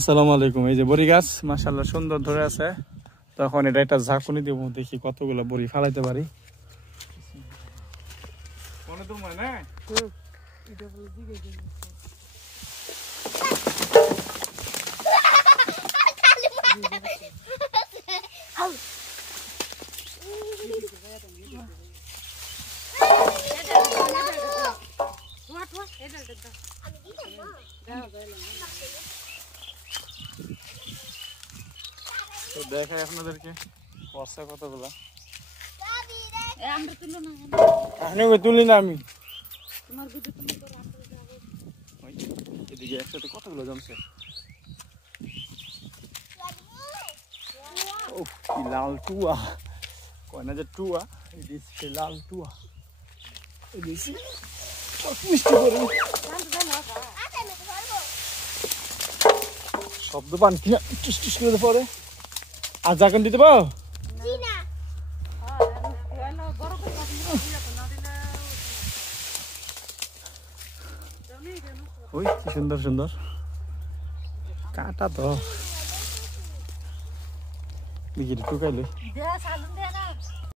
আসসালামু আলাইকুম। এই যে বড়ি গাছ মাশাআল্লাহ সুন্দর ধরে আছে। তখন এটা একটা ঝাঁকুনি দেব, দেখি কতগুলো বড়ি ফালাইতে পারি। কোনে তো মানে এটা বল দিকে গেল। তো দেখাই আপনাদেরকে বর্ষা কতগুলো তুলি না আমি এদিকে একসাথে কতগুলো জমছে। কি লাল টুয়া কয় না যে টুয়া, এই লাল টুয়া শব্দ পান কিনা টুস টুস করে পরে। আর জাকান দিতে পারো? ওই কি সুন্দর সুন্দর কাটা তো দেখি টুকাইলে